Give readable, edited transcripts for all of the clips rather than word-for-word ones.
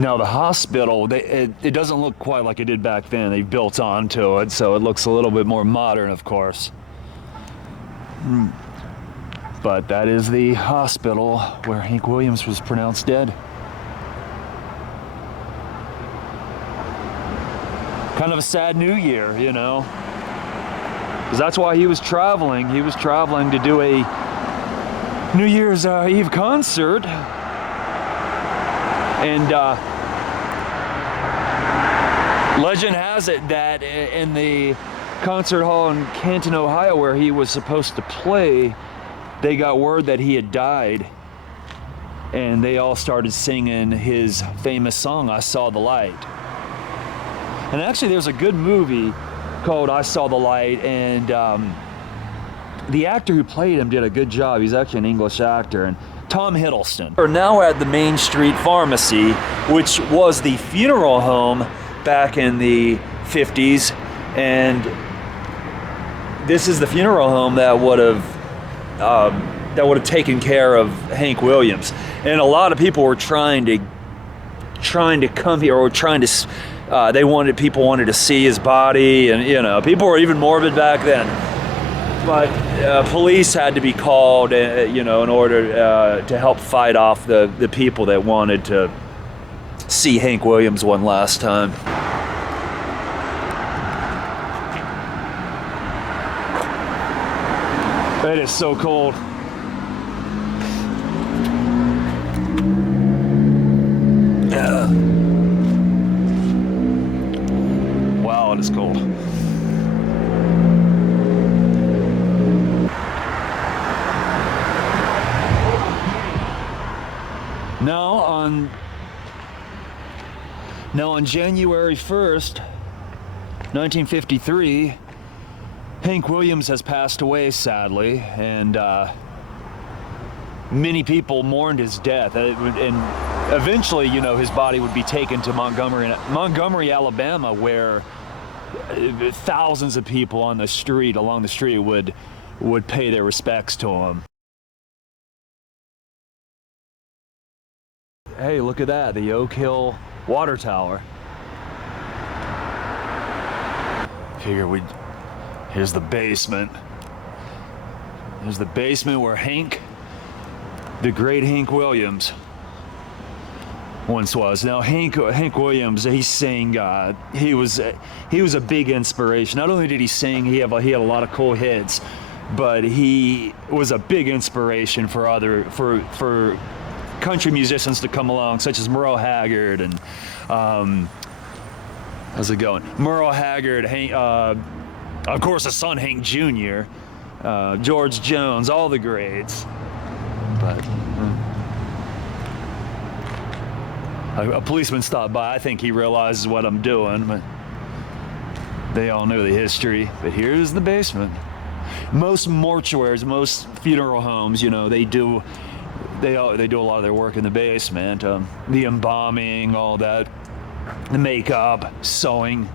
Now the hospital, it doesn't look quite like it did back then. They built onto it, so it looks a little bit more modern, of course. But that is the hospital where Hank Williams was pronounced dead. Kind of a sad New Year, you know. Because that's why he was traveling. He was traveling to do a New Year's Eve concert. And legend has it that in the concert hall in Canton, Ohio, where he was supposed to play, they got word that he had died. And they all started singing his famous song, I Saw the Light. And actually, there's a good movie called I Saw the Light, and the actor who played him did a good job. He's actually an English actor, and Tom Hiddleston. We're now at the Main Street Pharmacy, which was the funeral home back in the 50s, and this is the funeral home that would have taken care of Hank Williams. And a lot of people were trying to come here, or trying to. People wanted to see his body, and you know, people were even morbid back then. But police had to be called, you know, in order to help fight off the people that wanted to see Hank Williams one last time. It is so cold. Wow, it is cold. Now on January 1st, 1953, Hank Williams has passed away, sadly, and many people mourned his death. And eventually, you know, his body would be taken to Montgomery, Alabama, where thousands of people along the street would pay their respects to him. Hey, look at that, the Oak Hill water tower. Here's the basement. Here's the basement where the great Hank Williams once was. Now Hank Williams, he sang. He was a big inspiration. Not only did he sing, he had a lot of cool hits, but he was a big inspiration for country musicians to come along, such as Merle Haggard and how's it going? Merle Haggard, Hank, of course, his son Hank Jr., George Jones, all the greats. But a policeman stopped by. I think he realizes what I'm doing, but they all know the history. But here's the basement. Most mortuaries, most funeral homes, you know, they do a lot of their work in the basement. The embalming, all that, the makeup, sewing.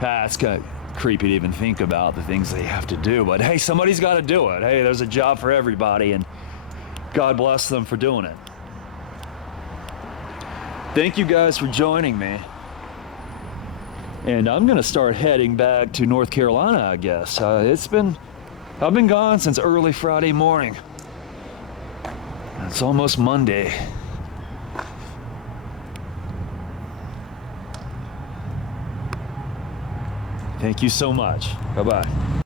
It's kind of creepy to even think about the things they have to do, but hey, somebody's got to do it. Hey, there's a job for everybody, and God bless them for doing it. Thank you guys for joining me. And I'm gonna start heading back to North Carolina, I guess. I've been gone since early Friday morning. It's almost Monday. Thank you so much. Bye-bye.